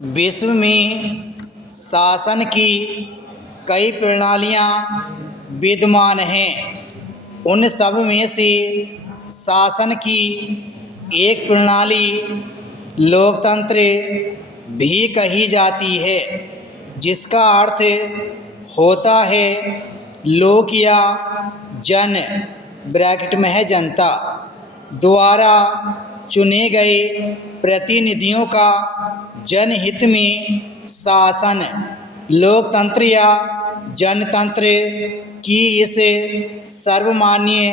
विश्व में शासन की कई प्रणालियाँ विद्यमान हैं। उन सब में से शासन की एक प्रणाली लोकतंत्र भी कही जाती है, जिसका अर्थ होता है लोक या जन ब्रैकेट में है जनता द्वारा चुने गए प्रतिनिधियों का जनहित में शासन। लोकतंत्र या जनतंत्र की इस सर्वमान्य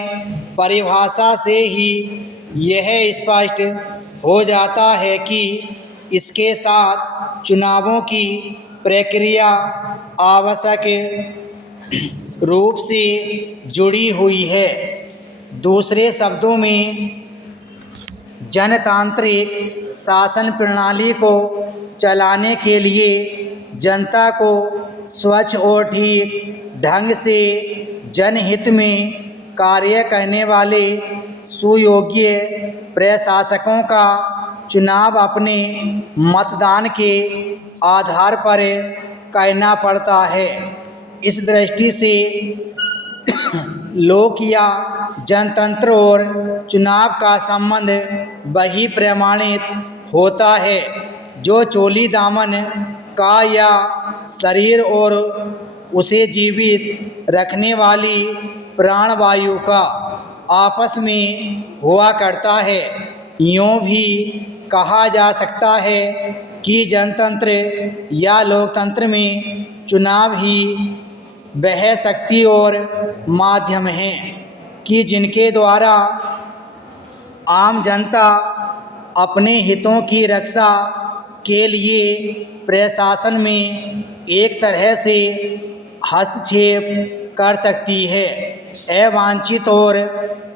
परिभाषा से ही यह स्पष्ट हो जाता है कि इसके साथ चुनावों की प्रक्रिया आवश्यक रूप से जुड़ी हुई है। दूसरे शब्दों में, जनतांत्रिक शासन प्रणाली को चलाने के लिए जनता को स्वच्छ और ठीक ढंग से जनहित में कार्य करने वाले सुयोग्य प्रशासकों का चुनाव अपने मतदान के आधार पर करना पड़ता है। इस दृष्टि से लोक या जनतंत्र और चुनाव का संबंध वही प्रमाणित होता है जो चोली दामन का या शरीर और उसे जीवित रखने वाली प्राणवायु का आपस में हुआ करता है। यूँ भी कहा जा सकता है कि जनतंत्र या लोकतंत्र में चुनाव ही वह शक्ति और माध्यम है कि जिनके द्वारा आम जनता अपने हितों की रक्षा के लिए प्रशासन में एक तरह से हस्तक्षेप कर सकती है। अवांछित और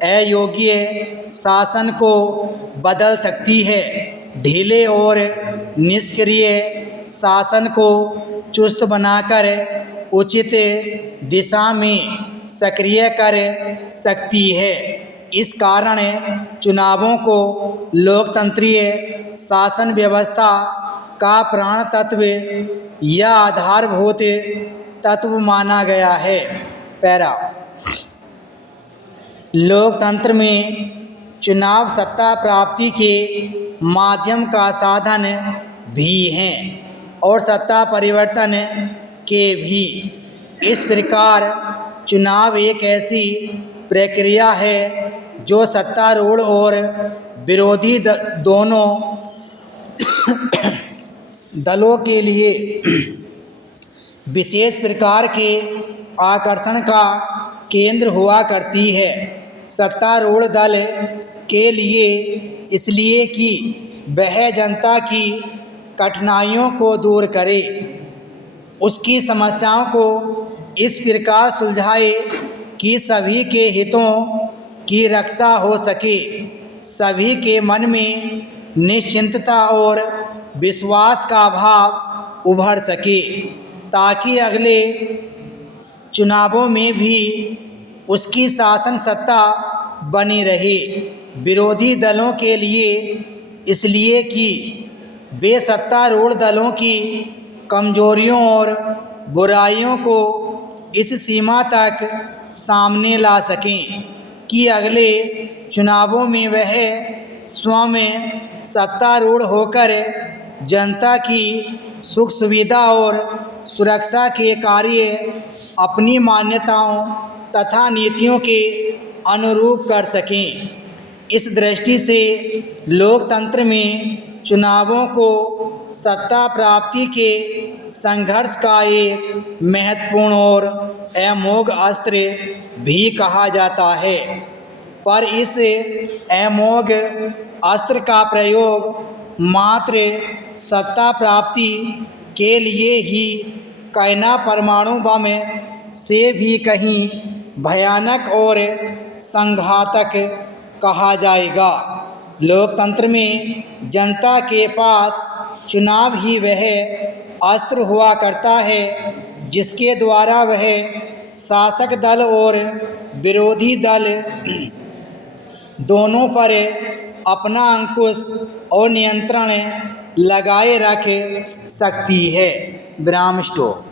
अयोग्य शासन को बदल सकती है। ढीले और निष्क्रिय शासन को चुस्त बनाकर उचित दिशा में सक्रिय कर सकती है। इस कारण चुनावों को लोकतंत्रीय शासन व्यवस्था का प्राण तत्व या आधारभूत तत्व माना गया है। पैरा लोकतंत्र में चुनाव सत्ता प्राप्ति के माध्यम का साधन भी हैं और सत्ता परिवर्तन के भी। इस प्रकार चुनाव एक ऐसी प्रक्रिया है जो सत्तारूढ़ और विरोधी दोनों दलों के लिए विशेष प्रकार के आकर्षण का केंद्र हुआ करती है। सत्तारूढ़ दल के लिए इसलिए कि वह जनता की कठिनाइयों को दूर करे, उसकी समस्याओं को इस प्रकार सुलझाए कि सभी के हितों की रक्षा हो सके, सभी के मन में निश्चिंतता और विश्वास का भाव उभर सके, ताकि अगले चुनावों में भी उसकी शासन सत्ता बनी रहे। विरोधी दलों के लिए इसलिए कि वे सत्तारूढ़ दलों की कमजोरियों और बुराइयों को इस सीमा तक सामने ला सकें कि अगले चुनावों में वह स्वयं सत्तारूढ़ होकर जनता की सुख सुविधा और सुरक्षा के कार्य अपनी मान्यताओं तथा नीतियों के अनुरूप कर सकें। इस दृष्टि से लोकतंत्र में चुनावों को सत्ता प्राप्ति के संघर्ष का एक महत्वपूर्ण और अमोघ अस्त्र भी कहा जाता है। पर इस अमोघ अस्त्र का प्रयोग मात्र सत्ता प्राप्ति के लिए ही करना परमाणु बम से भी कहीं भयानक और संघातक कहा जाएगा। लोकतंत्र में जनता के पास चुनाव ही वह अस्त्र हुआ करता है जिसके द्वारा वह शासक दल और विरोधी दल दोनों पर अपना अंकुश और नियंत्रण लगाए रख सकती है। विराम स्टॉप।